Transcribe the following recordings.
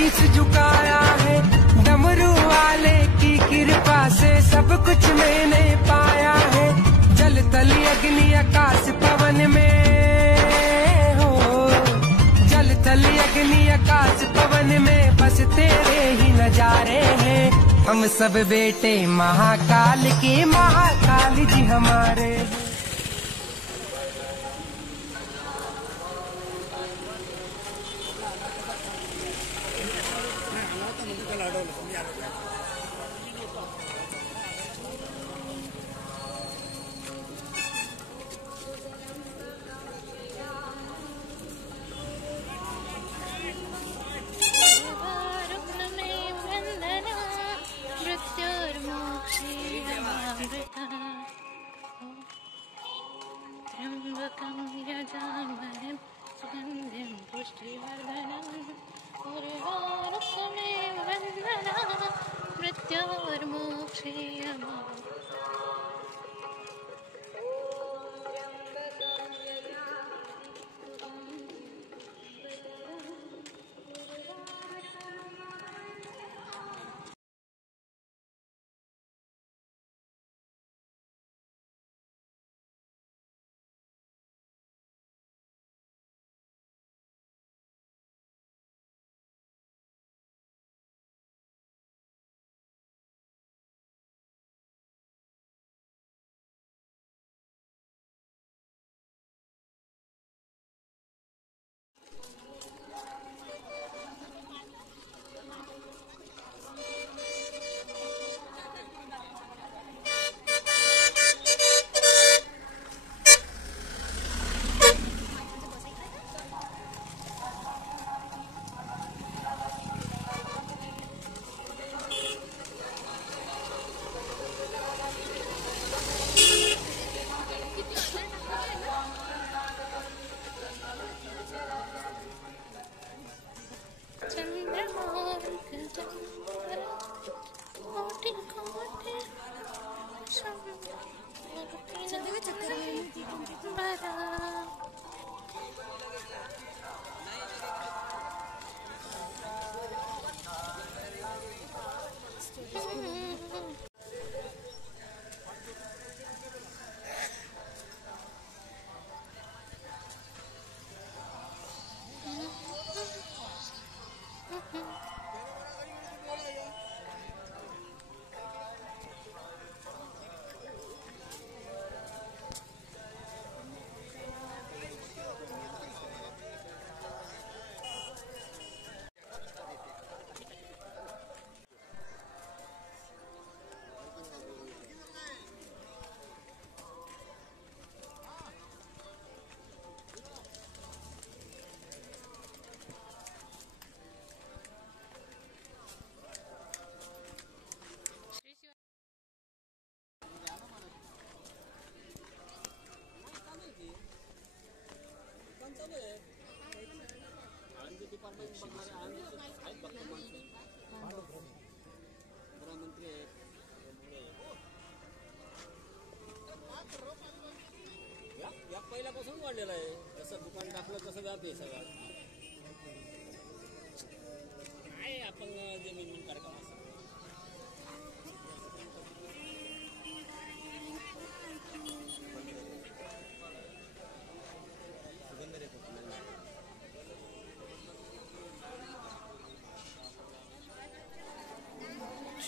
शीश झुकाया है, डमरू वाले की कृपा से सब कुछ मैंने पाया है। जल तल अग्नि आकाश पवन में हो, जल तल अग्नि आकाश पवन में बस तेरे ही नजारे हैं। हम सब बेटे महाकाल के, महाकाल जी हमारे। त्र्यंबकं यजामहे सुगन्धिं पुष्टिवर्धनम् उर्वारुकमेव वन्दना मृत्योर्मोक्षेयमामृतम्। पहिल्यापासून वाढलेला आहे, जसं दुकान टाकलं तसं जाते सगळं काय आपण जमीन कार्यक्रम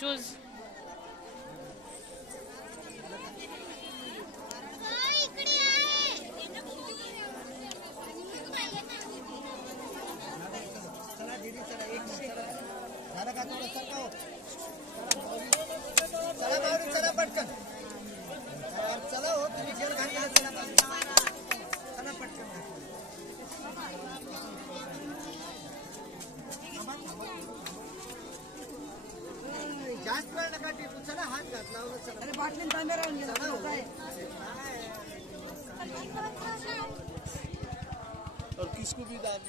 शूज जास्त वेळ नका टिपू, चला हात घातला. अरे बाटलीन तांब्या राहून गेला और किसको भी दान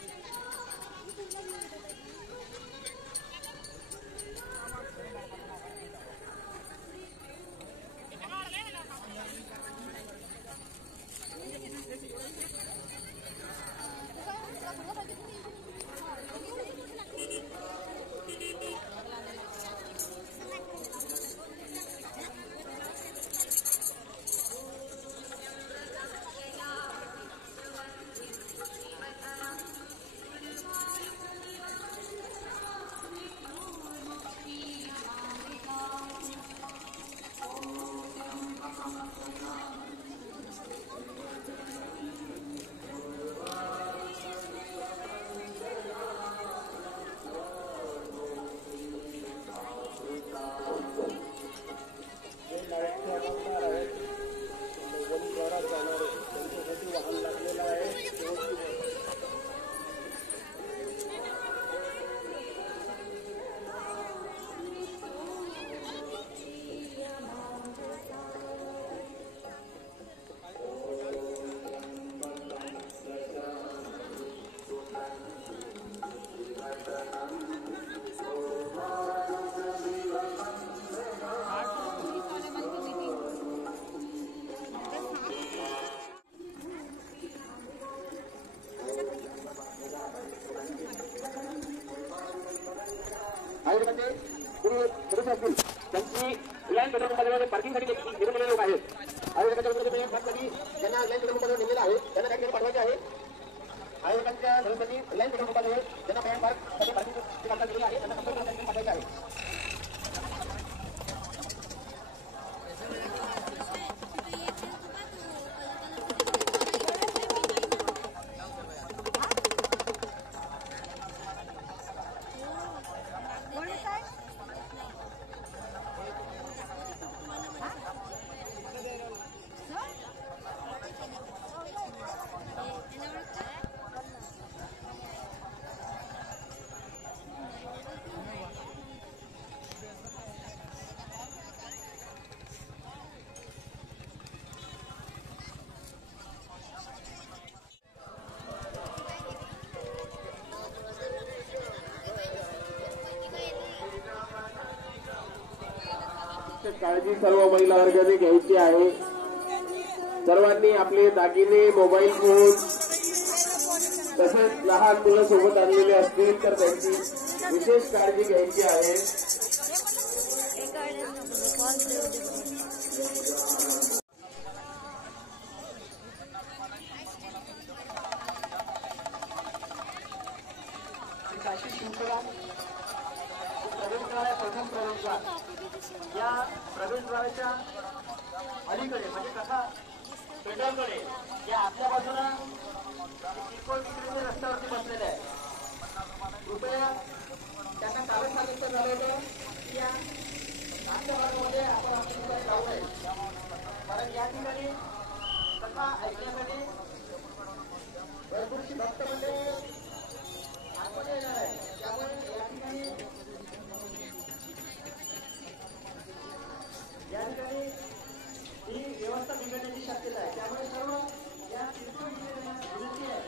कसे असतील त्यांची रिलायन्स पेट्रोल पंपाजवळ पार्किंगसाठी निवडलेले लोक आहेत. आयोजकांच्या खाससाठी ज्यांना रिलायन्स पेट्रोल पंपाजवळ नेलेलं आहे त्यांना त्या ठिकाणी पाठवायचे आहे. आयोजकांच्या धर्मासाठी रिलायन्स पेट्रोल पंपाजवळ ज्यांना पॅन पार्कसाठी पार्किंगची कामकाज केलेलं आहे त्यांना संपर्क त्या ठिकाणी पाठवायचे आहे. काळजी सर्व महिला वर्गाने घ्यायची आहे. सर्वांनी आपले दागिने, मोबाईल फोन तसेच लहान मुलं सोबत आणलेले असतील तर त्यांची विशेष काळजी घ्यायची आहे. प्रथम प्रवेशद्वार या प्रवेशद्वाराच्या अलीकडे म्हणजे कथा पेट्रोलकडे या आपल्या बाजूला किरकोळ विक्रेते रस्त्यावरती बसलेले आहे. कृपया त्यांना कागद सांगितलं झालं होतं की या आजच्या भागामध्ये आपण आपल्या ठिकाणी जाऊ नये, कारण या ठिकाणी कथा ऐकण्यासाठी भरपूरशी भक्त मंडळी आपण येणार आहे. त्यामुळे या ठिकाणी ही व्यवस्था बिघडण्याची शक्यता आहे. त्यामुळे सर्व या विनंती आहे.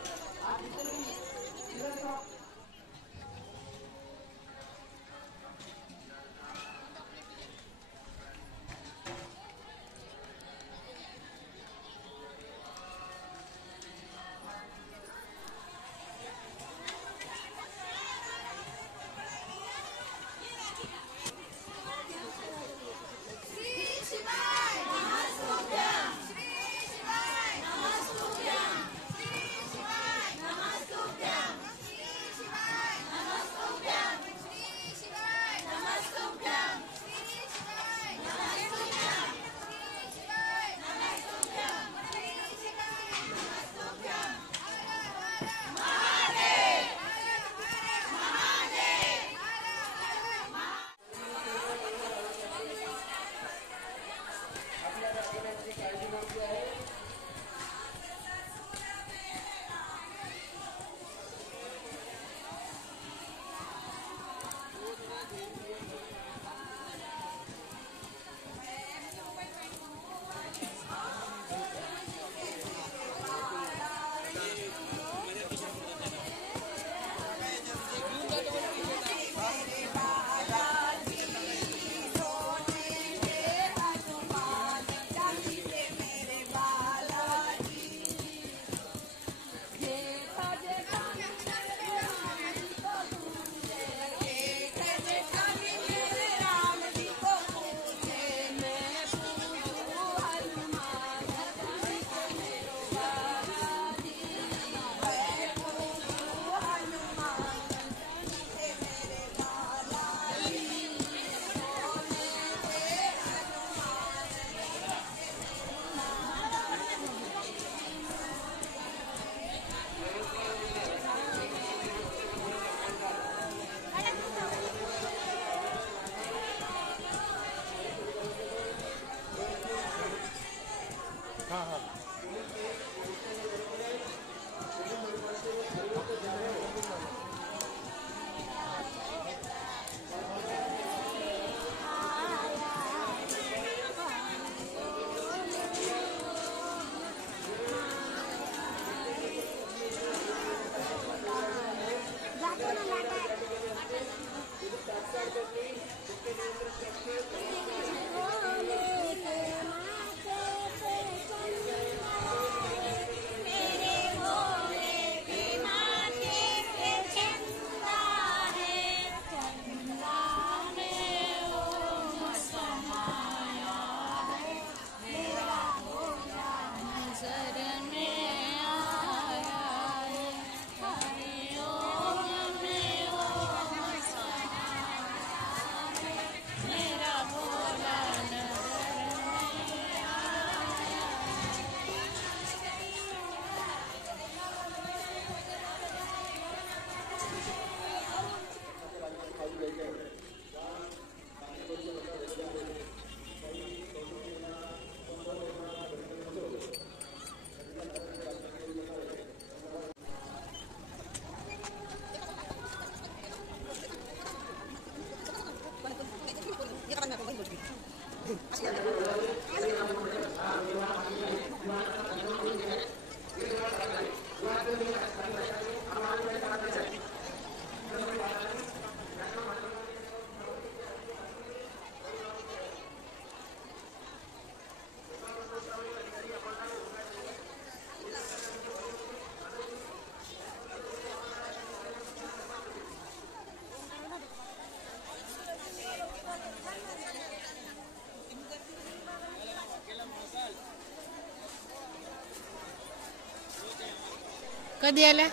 कधी आल्या?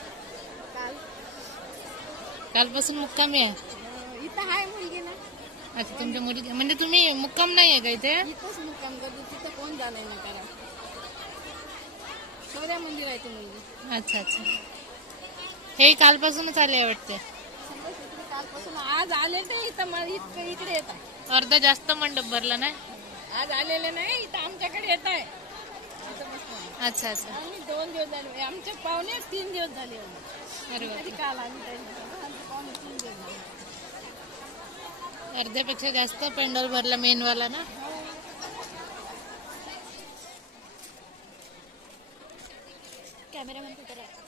काल कालपासून मुक्कामी आहे. इथं आहे मुलगी ना, अच्छा, तुमच्या मुलगी म्हणजे तुम्ही मुक्काम नाही आहे का इथे? इथंच मुक्काम करतो. तिथं कोण जाणार नाही करा. शौर्या मंदिर आहे ती मुलगी. अच्छा अच्छा. हे कालपासूनच आले वाटते. इकडे कालपासून आज आले ते इथं इतकं इकडे येत आहे. अर्धा जास्त मंडप भरला नाही. आज आलेले नाही, इथं आमच्याकडे येत आहे. अच्छा अच्छा. आम्ही 2 दिवस झाले, आमचे पाहुणे 3 दिवस झाले. अरे वा. कधी काल आम्ही त्यांच्याकडे, आमचे पाहुणे 3 दिवस झाले. अर्ध्यापेक्षा जास्त पेंडॉल भरला मेनवाला ना. कॅमेरामॅन कुठे राहतो?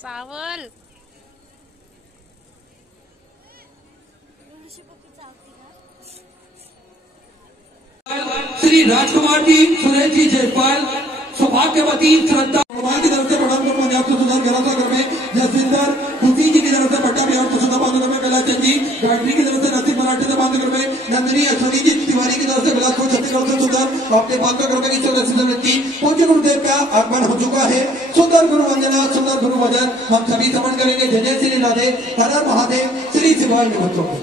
चावल. श्री राजकुमार जी, सुरेश जी जयपाल, सौभाग्यवती श्रद्धा भगवान की तरफ से प्रणाम करता हूँ। आपको सुधार घरासा घर में जसविंदर खुशी जी की तरफ से पट्टा बिहार तो सुधा बांधो घर में कलाचंद जी, गायत्री की तरफ से नसीब मराठी से बांधो घर में नंदिनी अश्वनी जी तिवारी की तरफ से बिलासपुर छत्तीसगढ़ से सुंदर आपने बांधो घर में पूज्य गुरुदेव का आगमन हो चुका है। सुंदर गुरु वंदना, सुंदर गुरु वजन हम सभी समन करेंगे। जय जय श्री राधे, हर हर महादेव, श्री शिवाय नमः।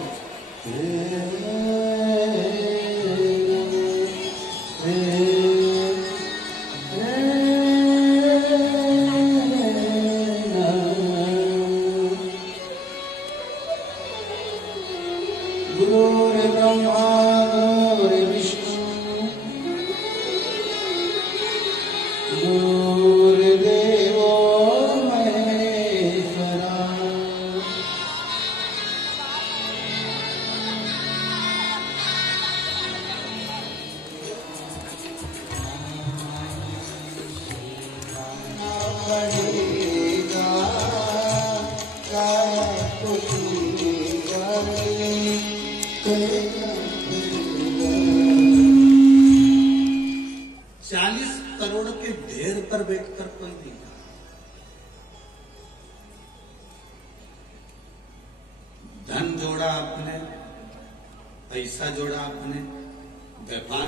धन जोड़ा आपने, पैसा जोड़ा आपने, व्यापार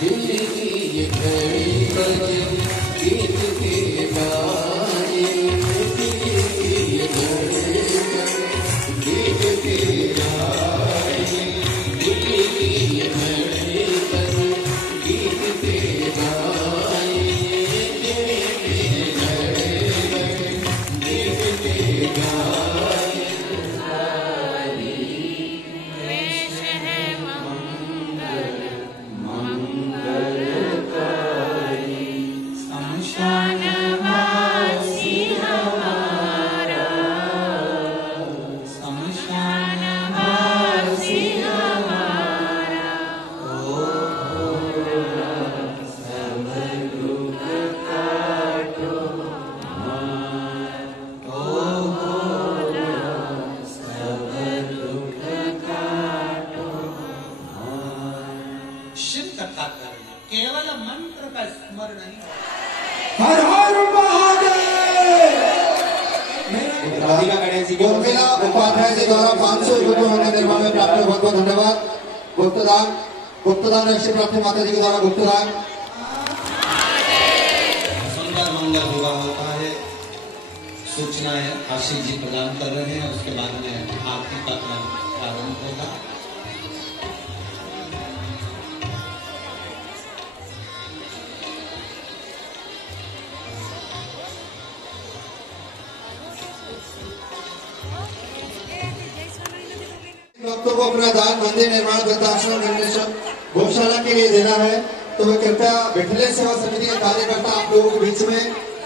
दिल की ये घड़ी बजे, गीत के उम्र नहीं। हर हर महादेव। राधिका गणेश जी उर्मिला उपाध्याय जी द्वारा 500 रुपये मंदिर निर्माण में प्राप्त, बहुत बहुत धन्यवाद। गुप्तदान राशि प्राप्त माता जी के द्वारा गुप्तदान। सुंदर मंगल विवाह होता है, सूचनाएं आशीष जी प्रदान कर रहे हैं, उसके बाद में आरती का प्रारंभ होगा। भक्तों को अपना दान मंदिर निर्माण वृद्धाश्रम गौशाला के लिए देना है, तो वे कृपया विठले सेवा समिति के कार्यकर्ता आप लोगों के बीच में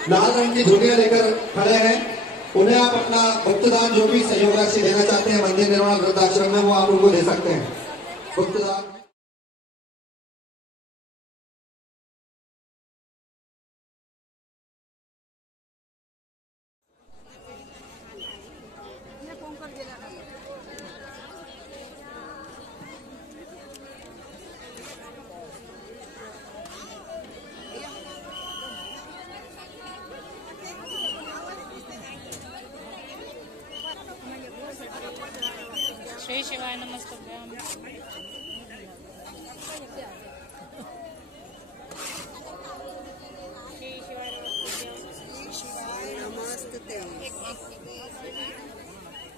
लाल रंग की झुर्रियां लेकर खड़े हैं। उन्हें आप अपना गुप्तदान जो भी सहयोग राशि देना चाहते हैं मंदिर निर्माण वृद्धाश्रम में, वो आप उनको दे सकते हैं। गुप्तदान श्री शिवाय नमस्तुभ्यं।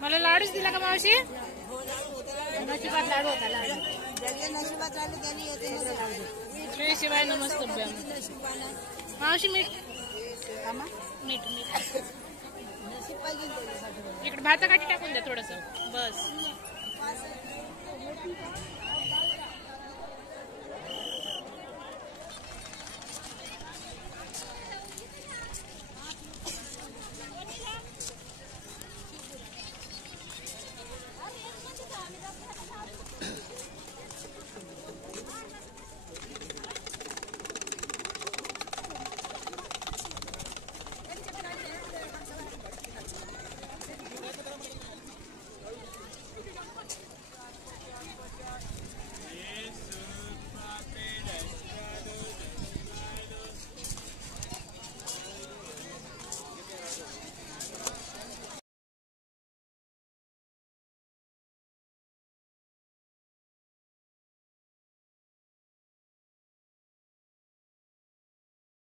मला लाडूच दिला का मावशी? नशिबात लाडू होता, लाडू नशिबात लाडू त्यांनी येते। श्री शिवाय नमस्तुभ्यं। मावशी मीठ मीठ मीठ इकडे भाताकाठी टाकून द्या थोडस बस।